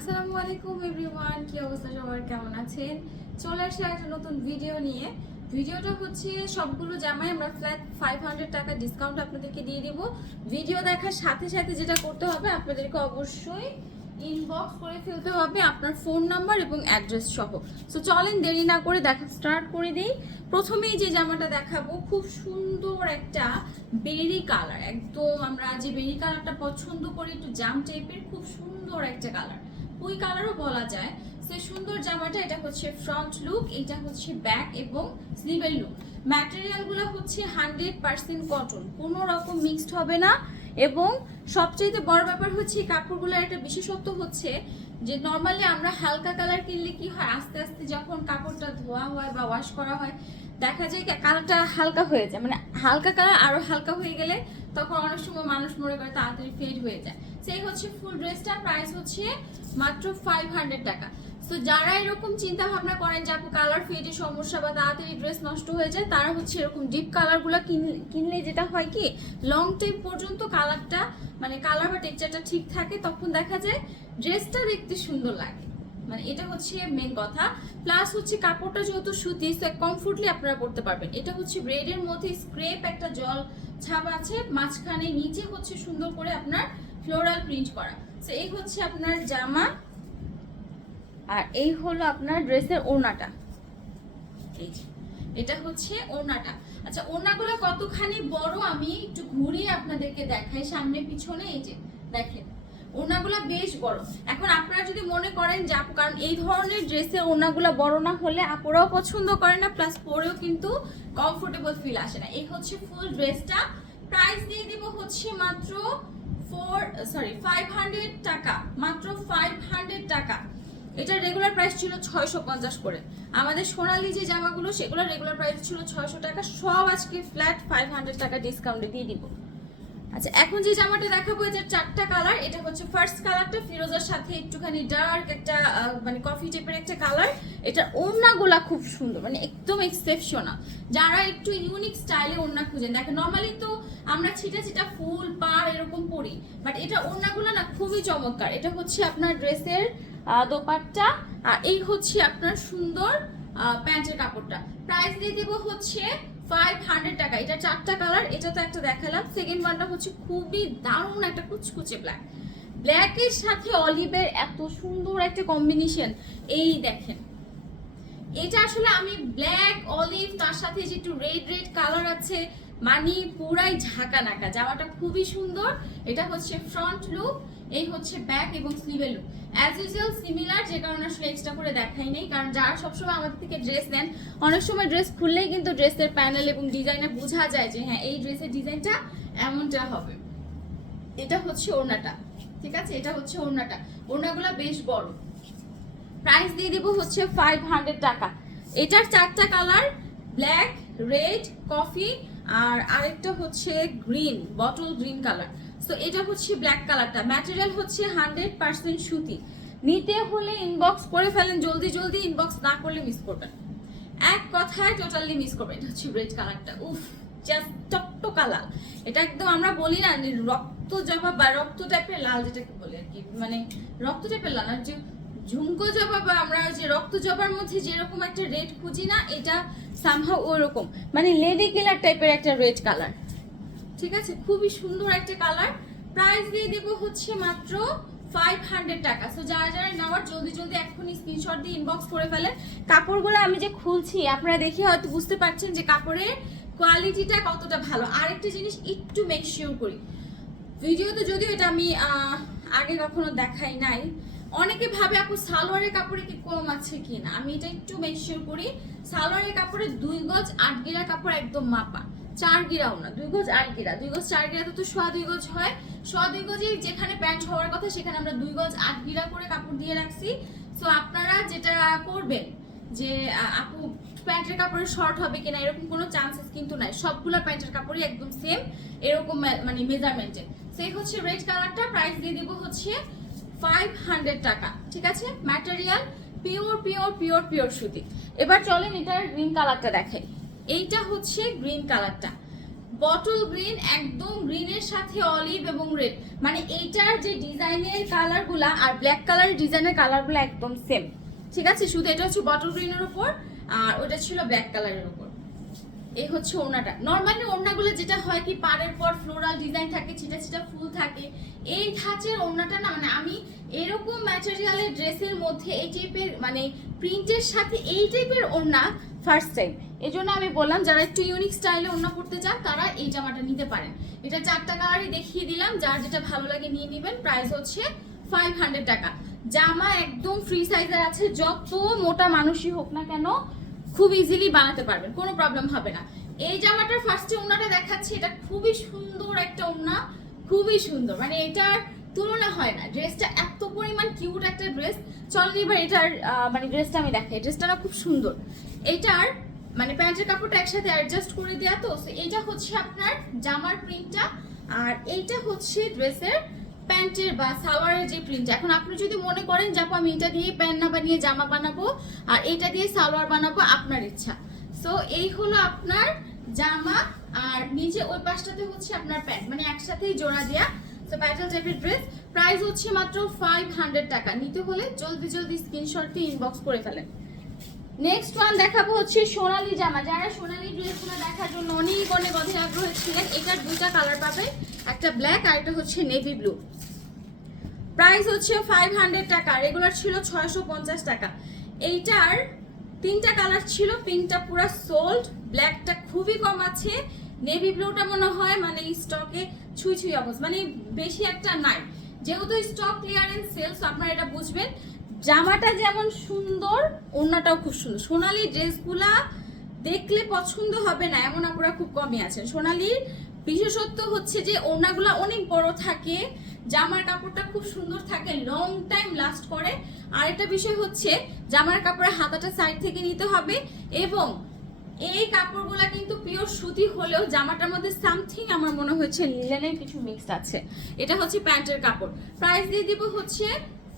আসসালামু আলাইকুম এভরিওয়ান, কি অবস্থা সবার, কেমন আছেন? চলে আসে একটা নতুন ভিডিও নিয়ে। ভিডিওটা হচ্ছে সবগুলো জামাই আমরা ফ্ল্যাট 500 টাকা ডিসকাউন্ট আপনাদেরকে দিয়ে দিব। ভিডিও দেখার সাথে সাথে যেটা করতে হবে, আপনাদেরকে অবশ্যই ইনবক্স করে ফেলতে হবে আপনার ফোন নাম্বার এবং অ্যাড্রেস সহ। সো চলেন দেরি না করে দেখা স্টার্ট করে দিই। প্রথমেই যে জামাটা দেখাবো, খুব সুন্দর একটা বেরি কালার, একদম আমরা যে বেরি কালারটা পছন্দ করি, একটু জাম টাইপের, খুব সুন্দর একটা কালার, ওই কালারও বলা যায়। সে সুন্দর জামাটা, এটা হচ্ছে ফ্রন্ট লুক, এটা হচ্ছে ব্যাক এবং স্লিভের লুক। ম্যাটেরিয়ালগুলো হচ্ছে 100% কটন, কোনো রকম মিক্সড হবে না। এবং সবচেয়ে বড় ব্যাপার হচ্ছে এই কাপড়গুলোর একটা বিশেষত্ব হচ্ছে যে নর্মালি আমরা হালকা কালার কিনলে কি হয়, আস্তে আস্তে যখন কাপড়টা ধোয়া হয় বা ওয়াশ করা হয়, দেখা যায় কালারটা হালকা হয়ে যায়, মানে হালকা কালার আরো হালকা হয়ে গেলে তখন অনেক সময় মানুষ মনে করে তাড়াতাড়ি ফেড হয়ে যায়। সেই হচ্ছে ফুল ড্রেসটা, প্রাইস হচ্ছে মাত্র 500 টাকা। তো যারা এরকম চিন্তা ভাবনা করেন যে আপু কালার ফেডের সমস্যা বা তাড়াতাড়ি ড্রেস নষ্ট হয়ে যায়, তারা হচ্ছে এরকম ডিপ কালারগুলো কিনলে যেটা হয় কি, লং টাইম পর্যন্ত কালারটা মানে কালার বা টেক্সচারটা ঠিক থাকে, তখন দেখা যায় ড্রেসটা দেখতে সুন্দর লাগে। মানে এটা হচ্ছে মেন কথা। প্লাস হচ্ছে কাপড়টা যেহেতু সুতি, কমফোর্টলি আপনারা পরতে পারবেন। এটা হচ্ছে ব্রেডের মধ্যে স্ক্রেপ একটা জল ছাপ আছে, মাঝখানে নিচে হচ্ছে সুন্দর করে আপনার ফ্লোরাল প্রিন্ট করা। তো এই হচ্ছে আপনার জামা, আর এই হলো আপনার ড্রেসের ওড়নাটা। এই যে এটা হচ্ছে ওড়নাটা। আচ্ছা, ওড়নাগুলো কতখানি বড় আমি একটু ঘুরিয়ে আপনাদেরকে দেখাই, সামনে পিছনে। এই যে দেখেন, ওড়নাগুলো বেশ বড়। এখন আপনারা যদি মনে করেন যে আপু, কারণ এই ধরনের ড্রেসের ওড়নাগুলো বড় না হলে আপুরাও পছন্দ করে না, প্লাস পরেও কিন্তু কমফোর্টেবল ফিল আসে না। এই হচ্ছে ফুল ড্রেসটা, প্রাইস দিয়ে দিব হচ্ছে মাত্র 500 টাকা, মাত্র 500 টাকা। এটা রেগুলার প্রাইস ছিল 650 করে। আমাদের সোনালী যে জামাগুলো সেগুলো রেগুলার প্রাইস ছিল 600 টাকা, সব আজকে ফ্ল্যাট 500 টাকা ডিসকাউন্টে দিয়ে দিব। আচ্ছা, এখন যে জামাটা দেখাবো, এটার 4টা কালার। এটা হচ্ছে ফার্স্ট কালারটা ফিরোজার সাথে একটুখানি ডার্ক একটা মানে কফি টাইপের একটা কালার। এটা ওড়নাগুলা খুব সুন্দর, মানে একদম এক্সেপশনাল। যারা একটু ইউনিক স্টাইলে ওড়না খুঁজেন, দেখেন নর্মালি তো আমরা ছিটা ছিটা ফুল পাড় এরকম পরি, বাট এটা ওড়নাগুলো না খুবই চমৎকার। এটা হচ্ছে আপনার ড্রেসের দোপাট্টা, আর এই হচ্ছে আপনার সুন্দর প্যান্টের কাপড়টা। প্রাইস দিয়ে দেব হচ্ছে 500 টাকা। এটা 4টা কালার, এটা তো একটা দেখালাম। সেকেন্ড ওয়ানটা হচ্ছে খুবই দারুণ একটা কুচকুচে ব্ল্যাক, ব্ল্যাকের সাথে অলিভের এত সুন্দর একটা কম্বিনেশন। এই দেখেন, এটা আসলে আমি ব্ল্যাক অলিভ তার সাথে যে একটু রেড রেড কালার আছে, মানে পুরাই ঝাঁকা নাকা। জামাটা খুবই সুন্দর। এটা হচ্ছে ফ্রন্ট লুক, এই হচ্ছে ব্যাক এবং স্লিভের লুক। অ্যাজ ইউজুয়াল সিমিলার, যে কারণে আসলে এক্সট্রা করে দেখাই নেই, কারণ যারা সবসময় আমাদের থেকে ড্রেস নেন, অনেক সময় ড্রেস খুললেই কিন্তু ড্রেসের প্যানেল এবং ডিজাইনে বোঝা যায় যে হ্যাঁ এই ড্রেসের ডিজাইনটা এমনটা হবে। এটা হচ্ছে ওড়নাটা, ঠিক আছে? এটা হচ্ছে ওড়নাটা, ওড়নাগুলো বেশ বড়। প্রাইস দিয়ে দিব হচ্ছে 500 টাকা। এটার 4টা কালার, ব্ল্যাক, রেড, কফি, আর আরেকটা হচ্ছে গ্রিন, বটল গ্রিন কালার। তো এটা হচ্ছে ব্ল্যাক কালারটা। ম্যাটেরিয়াল হচ্ছে 100% সুতি। নিতে হলে ইনবক্স করে ফেলেন জলদি জলদি, ইনবক্স না করলে মিস করবেন, এক কথায় টোটালি মিস করবেন। এটা হচ্ছে রেড কালারটা, উফ জাস্ট টকটকা লাল। এটা একদম আমরা বলি না রক্ত জবা বা রক্ত টাইপের লাল, যেটাকে বলি আর কি, মানে রক্ত টাইপের লাল। আর যে ঝুমকো জবা বা আমরা যে রক্ত জবার মধ্যে যেরকম একটা রেড খুঁজি না, এটা সামহাউ ওরকম, মানে লেডি কিলার টাইপের একটা রেড কালার, ঠিক আছে? খুবই সুন্দর একটা কালার। প্রাইস দিয়ে দেব হচ্ছে মাত্র 500 টাকা। সো যারা যারা নেওয়ার জলদি জলদি এখনই স্ক্রিনশট দিয়ে ইনবক্স করে ফেলেন। কাপড়গুলো আমি যে খুলছি আপনারা দেখে হয়তো বুঝতে পারছেন যে কাপড়ের কোয়ালিটিটা কতটা ভালো। আরেকটা জিনিস একটু মেক শিওর করি, ভিডিওতে যদিও এটা আমি আগে কখনো দেখাই নাই, অনেকে ভাবে আপু সালোয়ারের কাপড়ে কি কম আছে কিনা, আমি এটা একটু মেক শিওর করি। সালোয়ারের কাপড়ে 2 গজ 8 গিরা কাপড় একদম মাপা, 4 গিরাও না, 2 গজ 8 গিরা। 2 গজ 4 গিরা তো 2.5 গজ হয়, 2.5 গজে যেখানে প্যান্ট হওয়ার কথা সেখানে আমরা 2 গজ 8 গিরা করে কাপড় দিয়ে রাখছি। সো আপনারা যেটা করবেন যে আপু প্যান্টের কাপড়ে শর্ট হবে কিনা, এরকম কোনো চান্সেস কিন্তু নাই। সবগুলো প্যান্টের কাপড়ই একদম সেম এরকম মানে মেজারমেন্টে। সেই হচ্ছে রেড কালারটা, প্রাইস দিয়ে দেব হচ্ছে 500 টাকা, ঠিক আছে? Material pure pure pure pure সুতি। এবার চলেন এটার গ্রিন কালারটা দেখাই। এইটা হচ্ছে গ্রিন কালারটা, বটল গ্রিন, একদম গ্রিনের সাথে অলিভ এবং রেড, মানে এইটার যে ডিজাইনের কালারগুলা আর ব্ল্যাক কালারের ডিজাইনের কালারগুলো একদম সেম, ঠিক আছে? শুধু এটা হচ্ছে বটল গ্রিনের উপর আর ওটা ছিল ব্ল্যাক কালারের উপর। এই হচ্ছে ওড়নাটা। নর্মালি ওড়নাগুলো যেটা হয় কি পাড়ের পর ফ্লোরাল ডিজাইন থাকে, ছিটা ছিটা ফুল থাকে, এই ধাঁচের ওড়নাটা না, মানে আমি এরকম ম্যাটেরিয়ালের ড্রেসের মধ্যে এই টাইপের মানে প্রিন্টের সাথে এই টাইপের ওড়না ফার্স্ট টাইম। এই জন্য আমি বললাম যারা একটু ইউনিক স্টাইলে ওড়না পরতে চান তারা এই জামাটা নিতে পারেন। এটা 4টা কালারই দেখিয়ে দিলাম, যার যেটা ভালো লাগে নিয়ে নেবেন। প্রাইস হচ্ছে 500 টাকা। জামা একদম ফ্রি সাইজের আছে, যত মোটা মানুষই হোক না কেন খুব ইজিলি বানাতে পারবেন, কোনো প্রবলেম হবে না। এই জামাটার ফার্স্টে ওড়নাটা দেখাচ্ছি, এটা খুবই সুন্দর একটা ওড়না, খুবই সুন্দর, মানে এটার তুলনা হয় না। ড্রেসটা এত পরিমাণ কিউট একটা ড্রেস। চলেন এবার এটার মানে ড্রেসটা আমি দেখাই। ড্রেসটা না খুব সুন্দর। এটার মানে প্যান্টের কাপড়টা একসাথে অ্যাডজাস্ট করে দেওয়া, তো এইটা হচ্ছে আপনার জামার প্রিন্টটা আর এইটা হচ্ছে ড্রেসের প্যান্টের বা সালোয়ারের যে প্রিন্ট। এখন আপনি যদি মনে করেন যে আমি এটা দিয়ে প্যান্ট না বানিয়ে জামা বানাবো আর এটা দিয়ে সালোয়ার বানাবো, আপনার ইচ্ছা। সো এই হলো আপনার জামা আর নিচে ওই পাশটাতে হচ্ছে আপনার প্যান্ট, মানে একসাথেই জোড়া দেয়া। সো প্যাটেল টাইপের ড্রেস। প্রাইস হচ্ছে মাত্র 500 টাকা। নিতে হলে জলদি জলদি স্ক্রিনশট দিয়ে ইনবক্স করে ফেলেন। নেক্সট ওয়ান দেখাবো হচ্ছে সোনালী জামা। যারা সোনালী ড্রেসগুলো দেখার জন্য অনেক অনেক অধীর আগ্রহী ছিলেন, এটার 2টা কালার পাবে, একটা ব্ল্যাক আর একটা হচ্ছে নেভি ব্লু। প্রাইস হচ্ছে 500 টাকা, রেগুলার ছিল 650 টাকা। এইটার 3টা কালার ছিল, পিঙ্কটা পুরো সোল্ড, ব্ল্যাকটা খুবই কম আছে, নেভি ব্লুটা মনে হয় মানে স্টকে ছুঁই ছুঁই অবস্থা, মানে বেশি একটা নাই। যেহেতু স্টক ক্লিয়ারেন্স সেলস, আপনারা এটা বুঝবেন। জামাটা যেমন সুন্দর, ওড়নাটাও খুব সুন্দর। সোনালী ড্রেসগুলা দেখলে পছন্দ হবে না এমন আপনারা খুব কমই আছেন। সোনালীর বিশেষত্ব হচ্ছে যে ওড়নাগুলা অনেক বড় থাকে, জামার কাপড়টা খুব সুন্দর থাকে, লং টাইম লাস্ট করে। আর একটা বিষয় হচ্ছে জামার কাপড়ের হাতাটা সাইড থেকে নিতে হবে, এবং এই কাপড়গুলা কিন্তু পিওর সুতি হলেও জামাটার মধ্যে সামথিং আমার মনে হচ্ছে লিনেনের কিছু মিক্সড আছে। এটা হচ্ছে প্যান্টের কাপড়। প্রাইস দিয়ে দিব হচ্ছে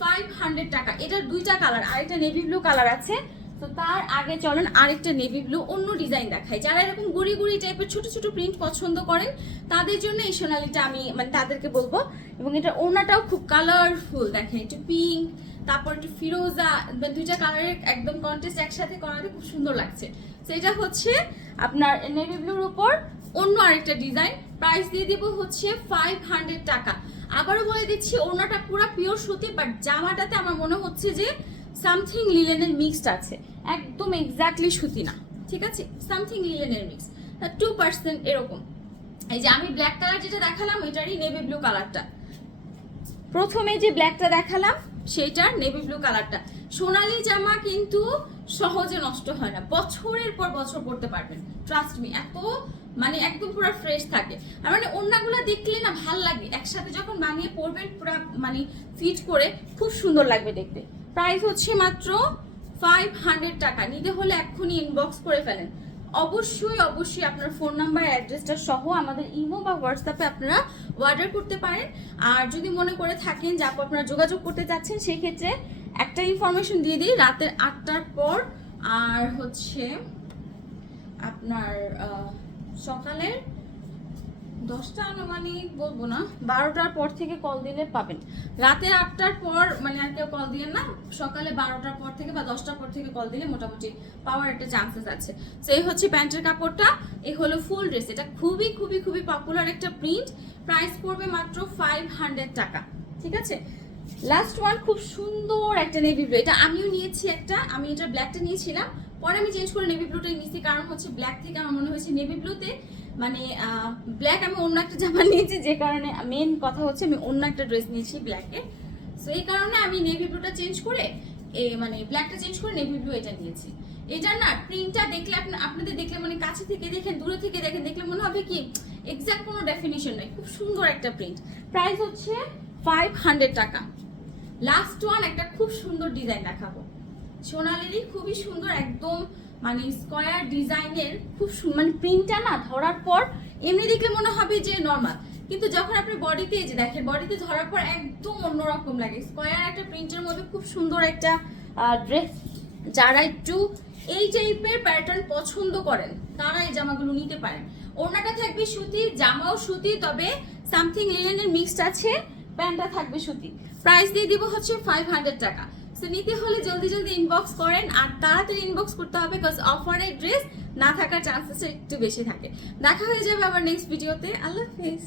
500 টাকা। এটার 2টা কালার, আরেকটা নেভি ব্লু কালার আছে। তো তার আগে চলেন আরেকটা নেভি ব্লু অন্য ডিজাইন দেখাই। যারা এরকম গুড়ি গুড়ি টাইপের ছোট ছোট প্রিন্ট পছন্দ করেন তাদের জন্য এই সোনালীটা আমি মানে তাদেরকে বলবো। এবং এটা ওড়নাটাও খুব কালারফুল, দেখেন একটু পিঙ্ক, তারপর একটু ফিরোজা, 2টা কালারের একদম কন্ট্রাস্ট একসাথে করাতে খুব সুন্দর লাগছে। তো এটা হচ্ছে আপনার নেভি ব্লুর উপর অন্য আরেকটা ডিজাইন। প্রাইস দিয়ে দিব হচ্ছে 500 টাকা। আবারও বলে দিচ্ছি ওড়নাটা পুরো পিওর সুতি, বাট জামাটাতে আমার মনে হচ্ছে যে সামথিং লিলেনের মিক্সড আছে, একদম এক্স্যাক্টলি সুতি না, ঠিক আছে? সামথিং লিলেনের মিক্স 2% এরকম। এই যে আমি ব্ল্যাক কালার যেটা দেখালাম এটারই নেভি ব্লু কালারটা, প্রথমে যে ব্ল্যাকটা দেখালাম সেটার নেভি ব্লু কালারটা। সোনালী জামা কিন্তু সহজে নষ্ট হয় না, বছরের পর বছর পরতে পারবেন, ট্রাস্ট মি। এত মানে একদম পুরো ফ্রেশ থাকে। আর মানে ওড়নাগুলো দেখলে না ভাল লাগে, একসাথে যখন বানিয়ে পরবেন পুরো মানে ফিট করে খুব সুন্দর লাগবে দেখতে। প্রাইস হচ্ছে মাত্র 500 টাকা। নিতে হলে এক্ষুনি ইনবক্স করে ফেলেন। অবশ্যই অবশ্যই আপনার ফোন নাম্বার অ্যাড্রেসটা সহ আমাদের ইমো বা হোয়াটসঅ্যাপে আপনারা অর্ডার করতে পারেন। আর যদি মনে করে থাকেন যে আপু আপনারা যোগাযোগ করতে চাচ্ছেন, সেই ক্ষেত্রে একটা ইনফরমেশন দিয়ে দিই, রাতের 8টার পর আর হচ্ছে আপনার সকালের 10টা আনুমানিক বলবো না, 12টার পর থেকে কল দিলে পাবেন। রাতের 8টার পর মানে আর কেউ কল দিয়েন না, সকালে 12টার পর থেকে বা 10টার পর থেকে কল দিলে মোটামুটি পাওয়ার একটা চান্সেস আছে। তো এই হচ্ছে প্যান্টের কাপড়টা, এই হলো ফুল ড্রেস। এটা খুবই খুবই খুবই পপুলার একটা প্রিন্ট। প্রাইস পড়বে মাত্র 500 টাকা, ঠিক আছে? লাস্ট ওয়ান, খুব সুন্দর একটা নেভি ব্লু। এটা আমিও নিয়েছি একটা, আমি এটা ব্ল্যাকটা নিয়েছিলাম, পরে আমি চেঞ্জ করে নেভি ব্লুটাই নিয়েছি, কারণ হচ্ছে ব্ল্যাক থেকে আমার মনে হয়েছে নেভি ব্লুতে মানে ব্ল্যাক আমি অন্য একটা জামা নিয়েছি, যে কারণে মেন কথা হচ্ছে আমি অন্য একটা ড্রেস নিয়েছি ব্ল্যাকে। সো এই কারণে আমি নেভি ব্লুটা চেঞ্জ করে মানে ব্ল্যাকটা চেঞ্জ করে নেভি ব্লু এটা নিয়েছি। এটা না প্রিন্টটা দেখলে আপনাদের দেখলে মানে কাছে থেকে দেখেন দূরে থেকে দেখেন, দেখলে মনে হবে কি এক্সাক্ট কোনো ডেফিনিশন নাই, খুব সুন্দর একটা প্রিন্ট। প্রাইস হচ্ছে 500 টাকা। লাস্ট ওয়ান একটা খুব সুন্দর ডিজাইন দেখাবো, সোনালিরই খুবই সুন্দর, একদম মানে স্কয়ার ডিজাইনের, খুব মানে প্রিন্টটা না ধরার পর এমনি দেখলে মনে হবে যে নর্মাল, কিন্তু যখন আপনি বডিতে যে দেখেন বডিতে ধরার পর একদম অন্যরকম লাগে। স্কয়ার একটা প্রিন্টের মধ্যে খুব সুন্দর একটা ড্রেস। যারা একটু এই টাইপের প্যাটার্ন পছন্দ করেন তারা এই জামাগুলো নিতে পারেন। ওড়নাটা থাকবে সুতি, জামাও সুতি, তবে সামথিং লিনেনের মিক্সড আছে, প্যান্টটা থাকবে সুতি। প্রাইস দিয়ে দিব হচ্ছে 500 টাকা। সো নিতে হলে জলদি জলদি ইনবক্স করেন, আর তাড়াতাড়ি ইনবক্স করতে হবে, বিকজ অফারের ড্রেস না থাকার চান্সেস একটু বেশি থাকে। দেখা হয়ে যাবে আবার নেক্সট ভিডিওতে। আল্লাহ হাফেজ।